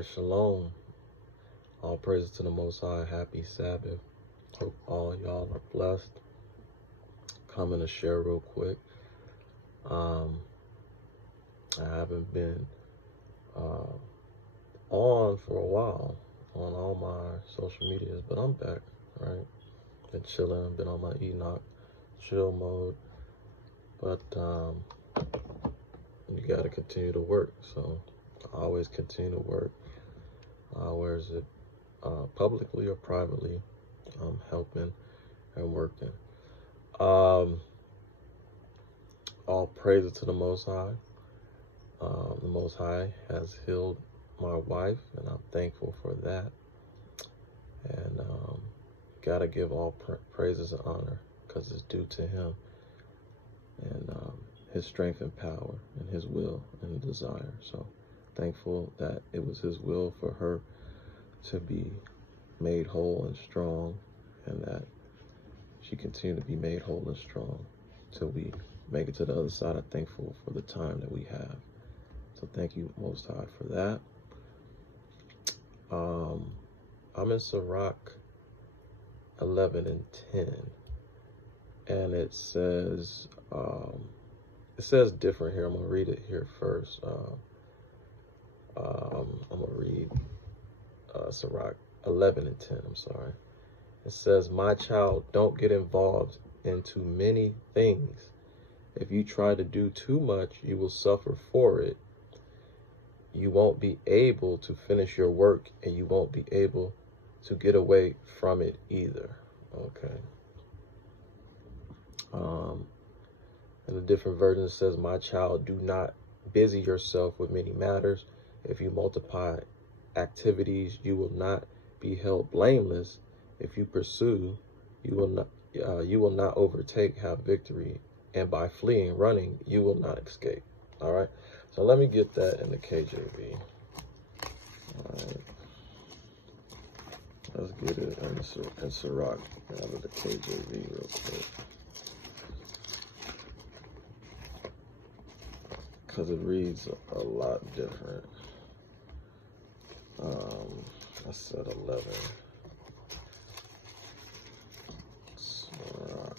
right, shalom. All praises to the Most High. Happy Sabbath. Hope all y'all are blessed. Coming to share real quick. I haven't been on for a while on all my social medias, but I'm back, right? Been chilling, been on my Enoch chill mode, but you got to continue to work. So I always continue to work. Where is it? Publicly or privately, I'm helping and working. All praises to the Most High. The Most High has healed my wife, and I'm thankful for that. And gotta give all praises and honor because it's due to Him and His strength and power and His will and desire. So thankful that it was His will for her to be made whole and strong, and that she continued to be made whole and strong till we make it to the other side. I'm thankful for the time that we have. So thank you, Most High, for that. I'm in Sirach 11 and 10, and it says different here. I'm gonna read it here first. I'm gonna read Sirach 11 and 10. I'm sorry. It says, "My child, don't get involved into many things. If you try to do too much, you will suffer for it. You won't be able to finish your work, and you won't be able to get away from it either." Okay. In a different version, it says, "My child, do not busy yourself with many matters. If you multiply activities, you will not be held blameless. If you pursue, you will not overtake, have victory, and by fleeing, running, you will not escape." All right. So let me get that in the KJV. All right. Let's get it in Sirach out of the KJV real quick, because it reads a lot different. I said 11. Sirach.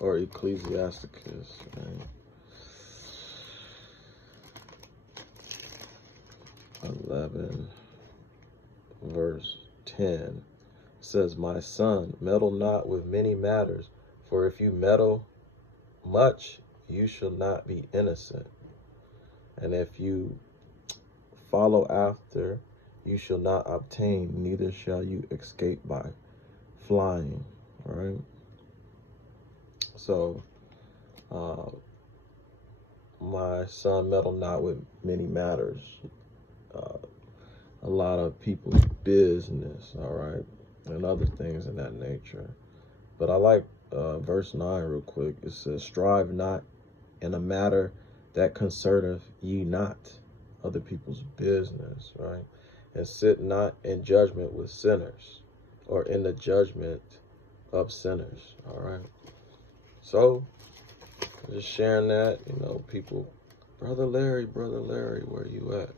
Or Ecclesiasticus, right? 11, verse 10 says, "My son, meddle not with many matters, for if you meddle much, you shall not be innocent. And if you follow after, you shall not obtain, neither shall you escape by flying." All right. So, my son, meddle not with many matters. A lot of people's business, all right, and other things in that nature. But I like verse 9 real quick. It says, "Strive not in a matter that concerneth ye not," other people's business, right? "And sit not in judgment with sinners, or in the judgment of sinners." All right. So just sharing that, people, Brother Larry, where you at?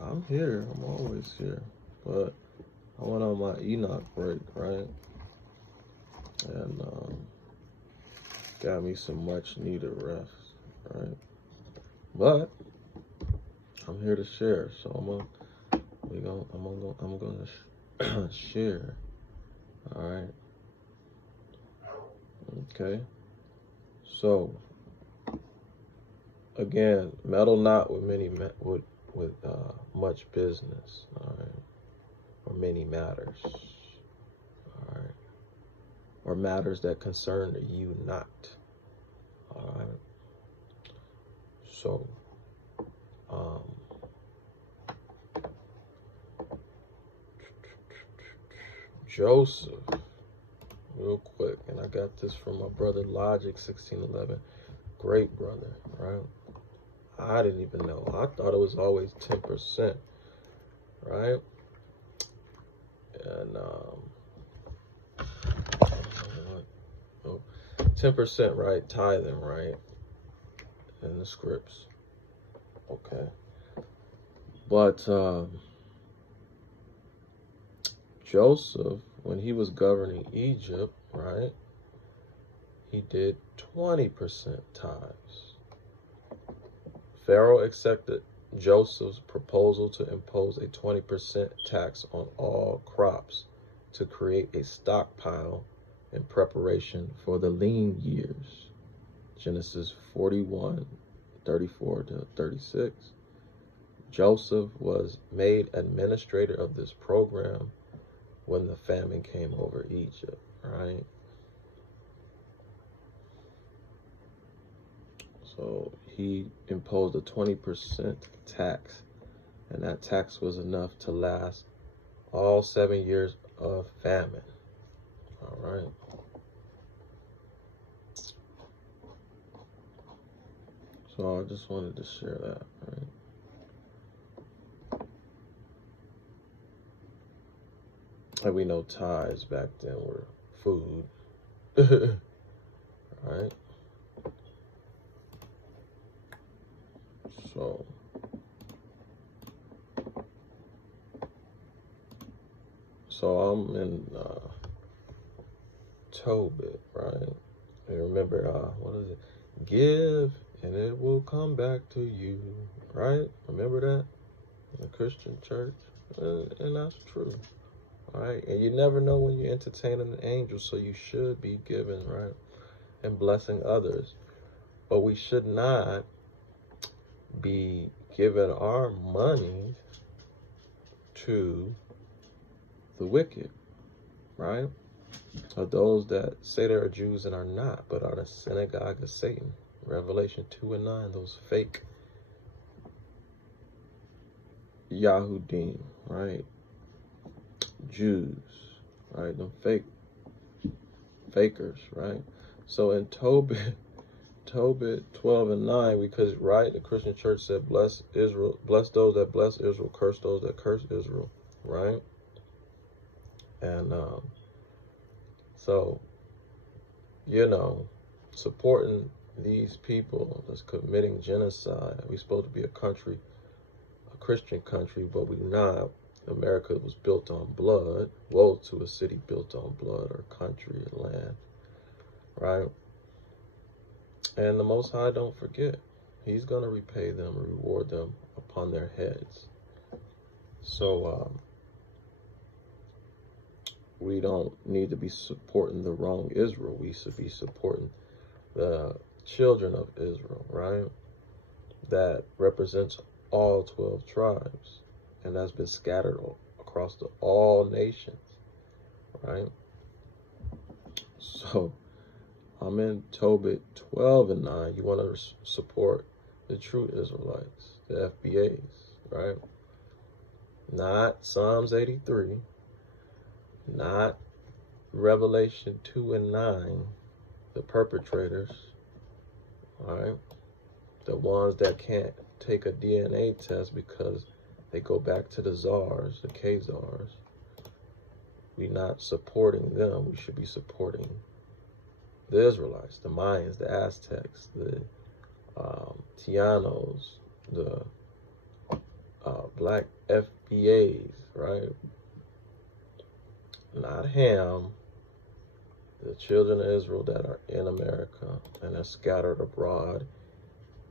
I'm here. I'm always here. But I went on my Enoch break, right? And got me some much needed rest, right? But I'm here to share, so I'm gonna share. All right. Okay. So again, meddle not with much business, all right, or many matters, all right, or matters that concern you not, all right. So, Joseph, real quick, and I got this from my brother Logic 1611, great brother, right? I didn't even know. I thought it was always 10%, right? And 10%, right? Tithing, right? In the scripts. Okay. But Joseph, when he was governing Egypt, right, he did 20% tithes. Pharaoh accepted Joseph's proposal to impose a 20% tax on all crops to create a stockpile in preparation for the lean years. Genesis 41:34-36. Joseph was made administrator of this program when the famine came over Egypt, right? So he imposed a 20% tax, and that tax was enough to last all 7 years of famine. All right. So I just wanted to share that, right? And we know tithes back then were food, right? So I'm in Tobit, right? And remember, what is it? Give and it will come back to you, right? Remember that in the Christian church? And that's true, right? And you never know when you're entertaining an angel, so you should be giving, right? And blessing others. But we should not be giving our money to the wicked, right? Or those that say they are Jews and are not, but are the synagogue of Satan. Revelation 2:9, those fake Yahudim, right? Jews, right? Them fakers, right? So in Tobit 12:9, because right, the Christian church said, bless Israel, bless those that bless Israel, curse those that curse Israel, right? And so, you know, supporting these people that's committing genocide. We're supposed to be a country, a Christian country, but we're not. America was built on blood. Woe to a city built on blood, or country, or land, right? And the Most High don't forget. He's going to repay them and reward them upon their heads. So we don't need to be supporting the wrong Israel. We should be supporting the children of Israel, right? That represents all 12 tribes, and that's been scattered across all nations, right? So I'm in Tobit 12:9. You want to support the true Israelites, the FBAs, right? Not Psalms 83, not Revelation 2:9, the perpetrators, right? The ones that can't take a DNA test because they go back to the czars, the Khazars. We're not supporting them. We should be supporting the Israelites, the Mayans, the Aztecs, the Tianos, the black FBAs, right? Not Ham, the children of Israel that are in America and are scattered abroad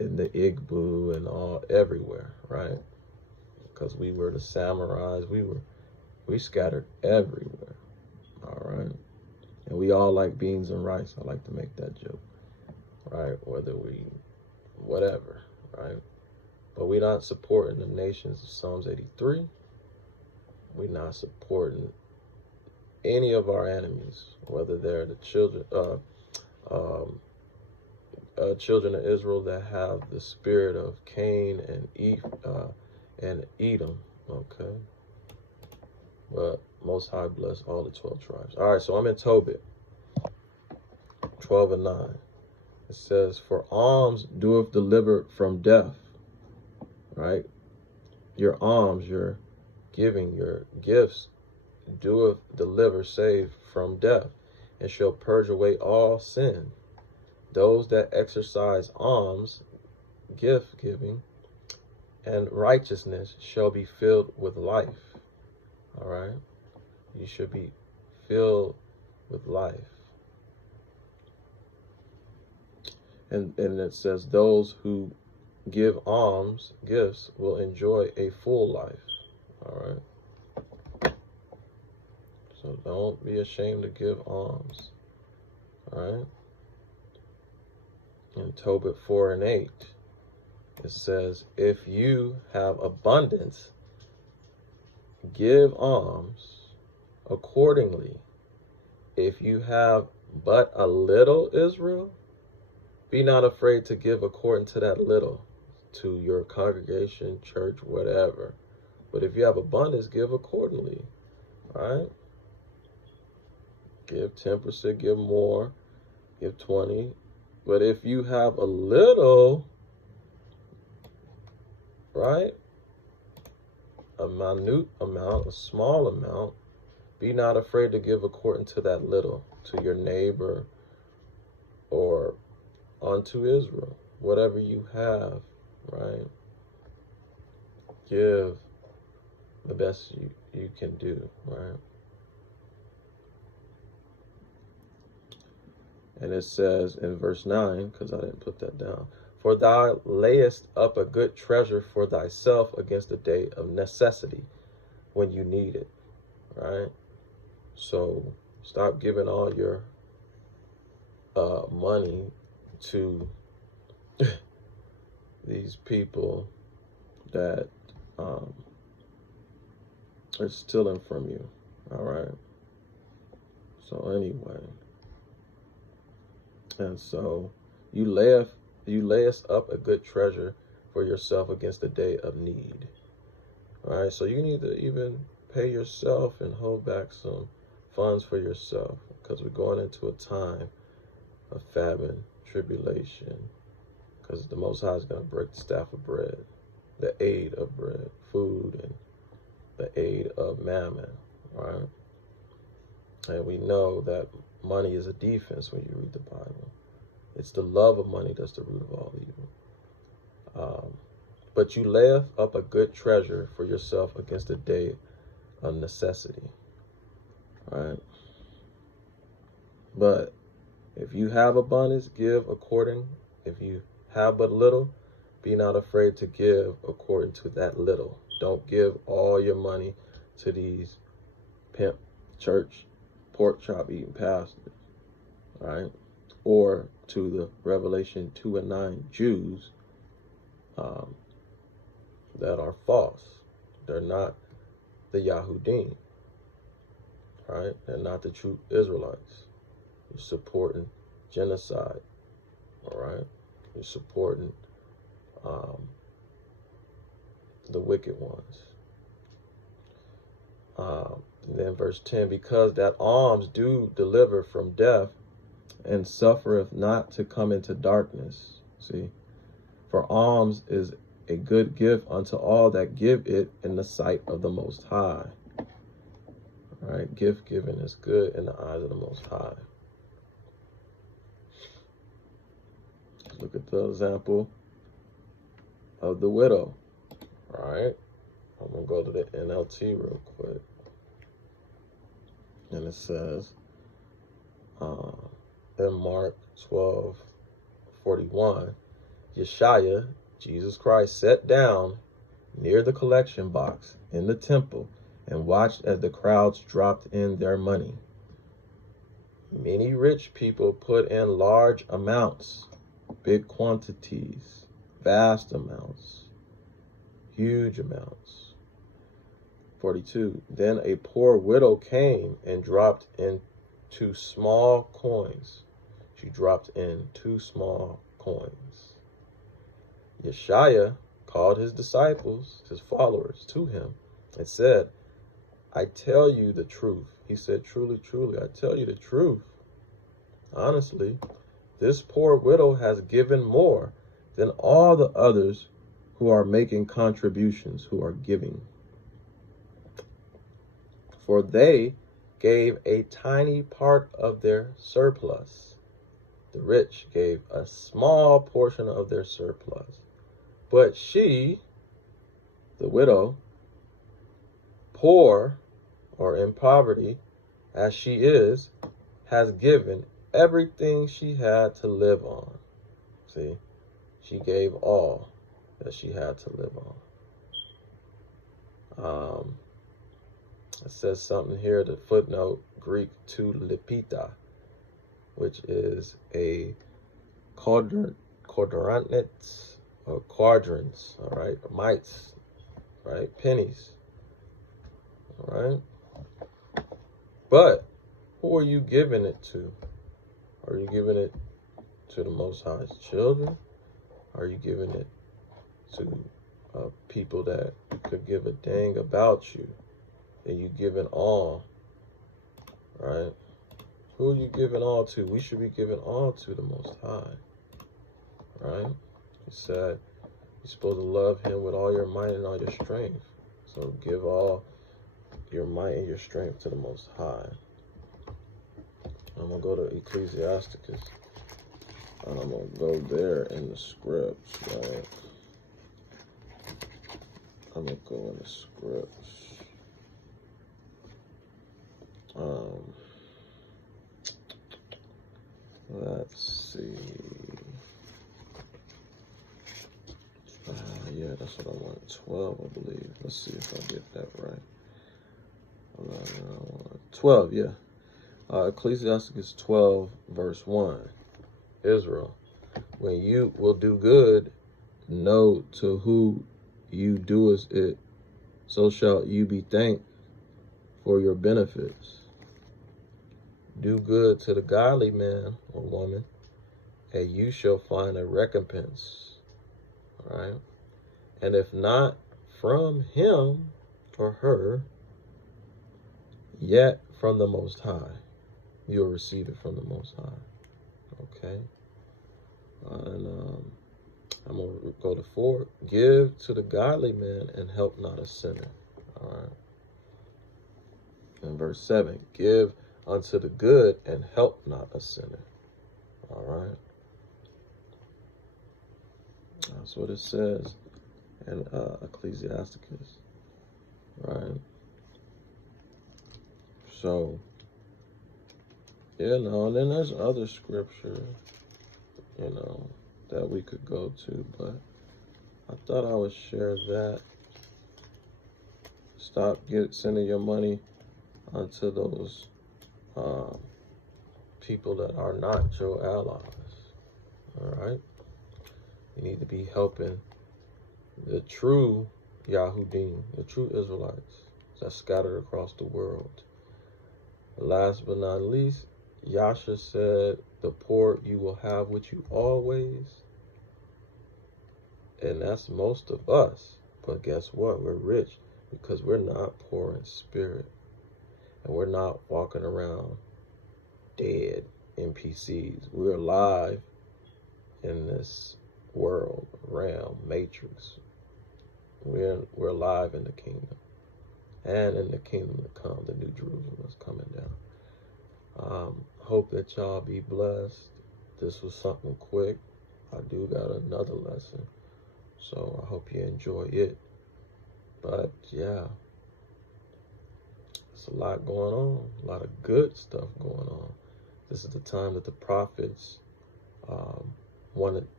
in the Igbo and all everywhere, right? Because we were the samurais, we scattered everywhere, all right? And we all like beans and rice. I like to make that joke, right? Whatever, right? But we're not supporting the nations of Psalms 83. We're not supporting any of our enemies, whether they're the children of Israel that have the spirit of Cain and Edom, okay? But Most High bless all the 12 tribes. All right, so I'm in Tobit 12:9. It says, for alms doeth deliver from death, right? Your alms, your giving, your gifts doeth deliver, save from death, and shall purge away all sin. Those that exercise alms, gift giving, and righteousness shall be filled with life. All right? You should be filled with life. And it says those who give alms, gifts, will enjoy a full life. All right? So don't be ashamed to give alms. All right? In Tobit 4:8, it says, if you have abundance, give alms accordingly. If you have but a little, Israel, be not afraid to give according to that little, to your congregation, church, whatever. But if you have abundance, give accordingly. All right? Give 10%, give more, give 20. But if you have a little, right, a minute amount, a small amount, be not afraid to give according to that little, to your neighbor or unto Israel. Whatever you have, right, give the best you can do, right? And it says in verse 9, because I didn't put that down, for thou layest up a good treasure for thyself against the day of necessity, when you need it, right? So stop giving all your money to these people that are stealing from you, all right? So anyway, and so you layest up a good treasure for yourself against the day of need. All right, so you need to even pay yourself and hold back some funds for yourself, because we're going into a time of famine, tribulation, because the Most High is going to break the staff of bread, the aid of bread, food, and the aid of mammon, right? And we know that money is a defense when you read the Bible. It's the love of money that's the root of all evil. But you lay up a good treasure for yourself against the day of necessity. Right? But if you have abundance, give according. If you have but little, be not afraid to give according to that little. Don't give all your money to these pimp church pork chop eating pastors, right? Or to the Revelation 2:9 Jews that are false. They're not the Yahudim, right? They're not the true Israelites. You're supporting genocide, all right? You're supporting the wicked ones. And then verse 10, because that alms do deliver from death, and suffereth not to come into darkness. See, for alms is a good gift unto all that give it in the sight of the Most High. All right, gift giving is good in the eyes of the Most High. Look at the example of the widow. All right, I'm going to go to the NLT real quick. And it says in Mark 12:41, Yeshua, Jesus Christ, sat down near the collection box in the temple and watched as the crowds dropped in their money. Many rich people put in large amounts, big quantities, vast amounts, huge amounts. 42, then a poor widow came and dropped in 2 small coins. She dropped in 2 small coins. Yeshua called his disciples, his followers, to him and said, I tell you the truth. He said, truly, truly, I tell you the truth. Honestly, this poor widow has given more than all the others who are making contributions, who are giving. For they gave a tiny part of their surplus. The rich gave a small portion of their surplus. But she, the widow, poor or in poverty as she is, has given everything she had to live on. See, she gave all that she had to live on. It says something here, the footnote, Greek to lipita, which is a quadrant or quadrants, all right, mites, right, pennies, all right. But who are you giving it to? Are you giving it to the Most High's children? Are you giving it to people that could give a dang about you? And you giving all, right? Who are you giving all to? We should be giving all to the Most High, right? He said you're supposed to love him with all your might and all your strength. So give all your might and your strength to the Most High. I'm going to go to Ecclesiasticus. I'm going to go there in the scripts, right? I'm going to go in the scripts. Let's see. Yeah, that's what I want. 12, I believe. Let's see if I get that right. 12, yeah. Ecclesiasticus 12, verse 1. Israel, when you will do good, know to who you doest it, so shall you be thanked for your benefits. Do good to the godly man or woman, and you shall find a recompense. All right? And if not from him or her, yet from the Most High, you'll receive it from the Most High. Okay? And I'm going to go to 4. Give to the godly man and help not a sinner. All right? And verse 7. Give unto the good and help not a sinner. All right? That's what it says in Ecclesiasticus. Right? So, and then there's other scripture, that we could go to, but I thought I would share that. Stop sending your money onto those people that are not your allies. All right? You need to be helping the true Yahudim, the true Israelites that's scattered across the world. Last but not least, Yasha said, the poor you will have with you always. And that's most of us. But guess what? We're rich because we're not poor in spirit. And we're not walking around dead NPCs. We're alive in this world, realm, matrix. We're alive in the kingdom. And in the kingdom to come, the New Jerusalem is coming down. Hope that y'all be blessed. This was something quick. I do got another lesson. So I hope you enjoy it. But yeah, there's a lot going on. A lot of good stuff going on. This is the time that the prophets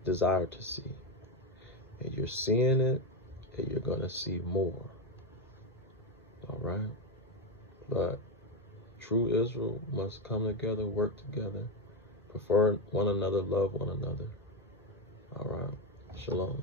desire to see. And you're seeing it, and you're going to see more. All right? But true Israel must come together, work together, prefer one another, love one another. All right. Shalom.